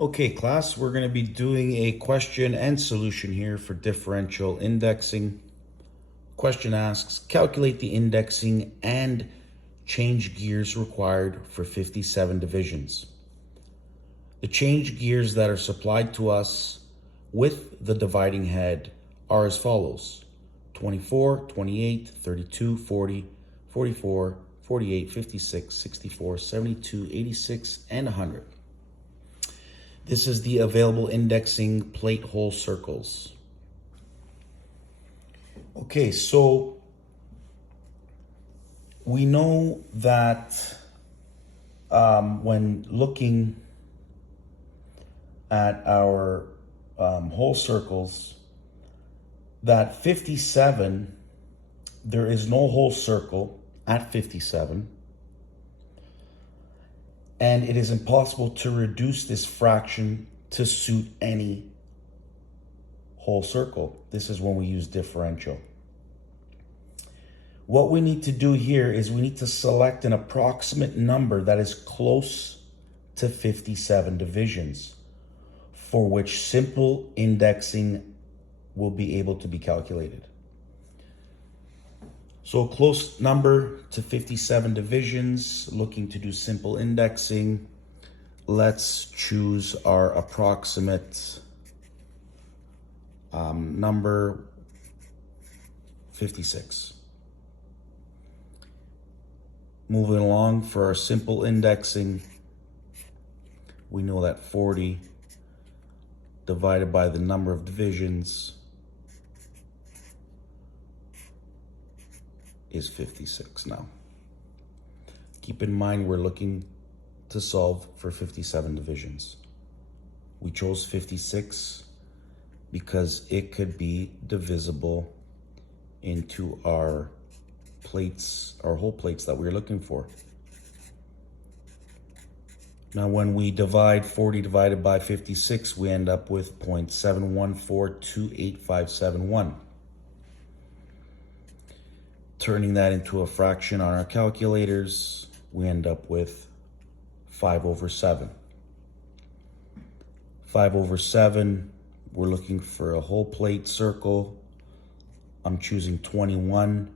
Okay, class, we're going to be doing a question and solution here for differential indexing. Question asks, calculate the indexing and change gears required for 57 divisions. The change gears that are supplied to us with the dividing head are as follows: 24, 28, 32, 40, 44, 48, 56, 64, 72, 86, and 100. This is the available indexing plate hole circles. Okay, so we know that when looking at our hole circles, that 57, there is no whole circle at 57. And it is impossible to reduce this fraction to suit any whole circle. This is when we use differential. What we need to do here is we need to select an approximate number that is close to 57 divisions, for which simple indexing will be able to be calculated. So a close number to 57 divisions, looking to do simple indexing. Let's choose our approximate number 56. Moving along for our simple indexing, we know that 40 divided by the number of divisions is 56 now. Keep in mind we're looking to solve for 57 divisions. We chose 56 because it could be divisible into our plates, our whole plates that we're looking for. Now when we divide 40 divided by 56, we end up with 0.7142857. Turning that into a fraction on our calculators, we end up with 5/7. 5/7, we're looking for a whole plate circle. I'm choosing 21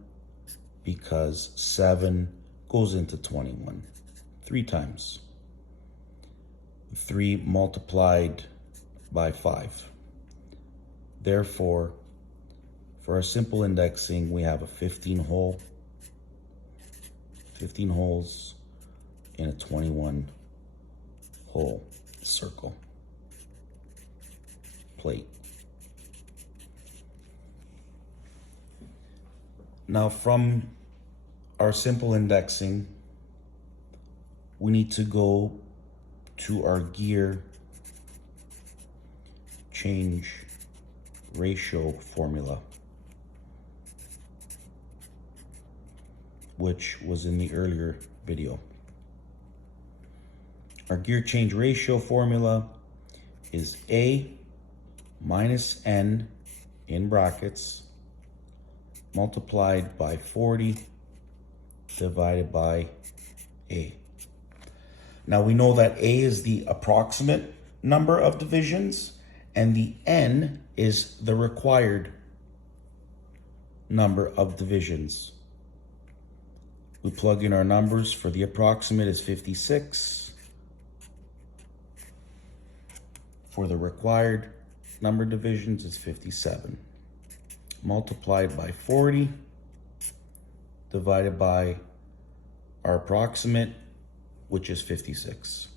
because 7 goes into 21 3 times. 3 multiplied by 5. Therefore, for our simple indexing, we have a 15 holes in a 21 hole circle plate. Now from our simple indexing, we need to go to our gear change ratio formula, which was in the earlier video. Our gear change ratio formula is A minus N in brackets multiplied by 40 divided by A. Now we know that A is the approximate number of divisions and the N is the required number of divisions. We plug in our numbers. For the approximate is 56. For the required number of divisions is 57. Multiplied by 40 divided by our approximate, which is 56.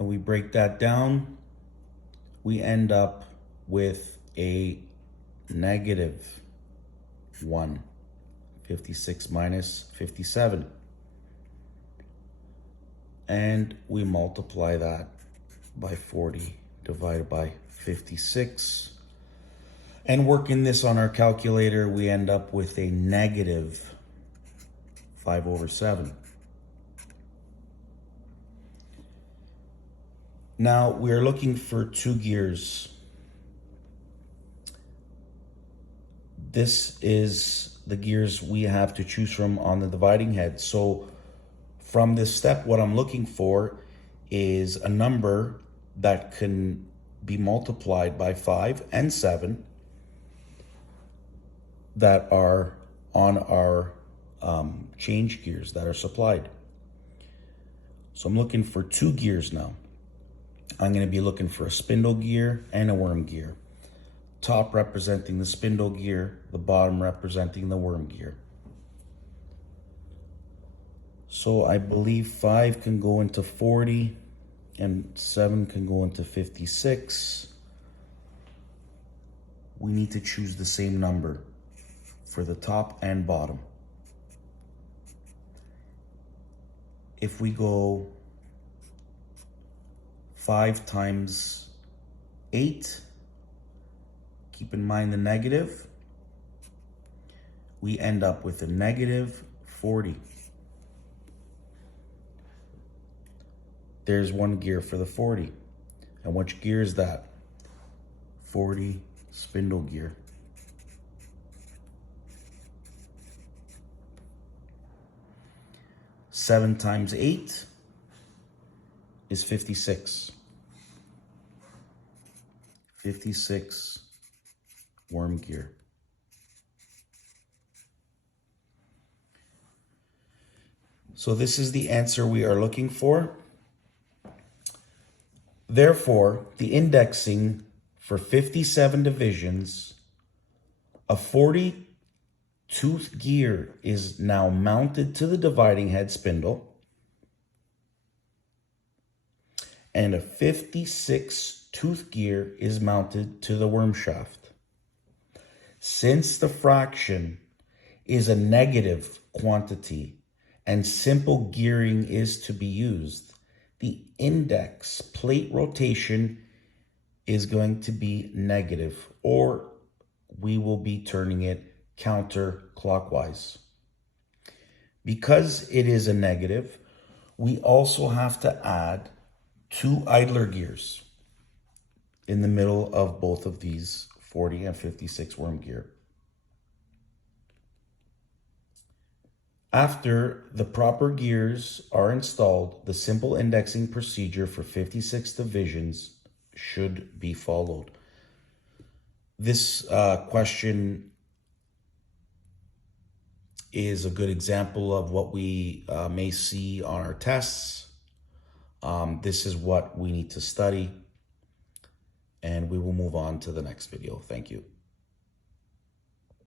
And we break that down, we end up with a -1. 56 minus 57. And we multiply that by 40 divided by 56. And working this on our calculator, we end up with a -5/7. Now we're looking for 2 gears. This is the gears we have to choose from on the dividing head. So From this step, what I'm looking for is a number that can be multiplied by 5 and 7 that are on our change gears that are supplied. So I'm looking for 2 gears now. I'm going to be looking for a spindle gear and a worm gear. Top representing the spindle gear, the bottom representing the worm gear. So I believe 5 can go into 40 and 7 can go into 56. We need to choose the same number for the top and bottom. If we go 5 times 8, keep in mind the negative, we end up with a negative 40. There's 1 gear for the 40. And which gear is that? 40 spindle gear. Seven times 8 is 56. 56 worm gear. So this is the answer we are looking for. Therefore, the indexing for 57 divisions, a 40 tooth gear is now mounted to the dividing head spindle, and a 56 tooth gear is mounted to the worm shaft. Since the fraction is a negative quantity and simple gearing is to be used, the index plate rotation is going to be negative, or we will be turning it counterclockwise. Because it is a negative, we also have to add 2 idler gears in the middle of both of these 40 and 56 worm gear. After the proper gears are installed, the simple indexing procedure for 56 divisions should be followed. This question is a good example of what we may see on our tests. This is what we need to study, and we will move on to the next video. Thank you.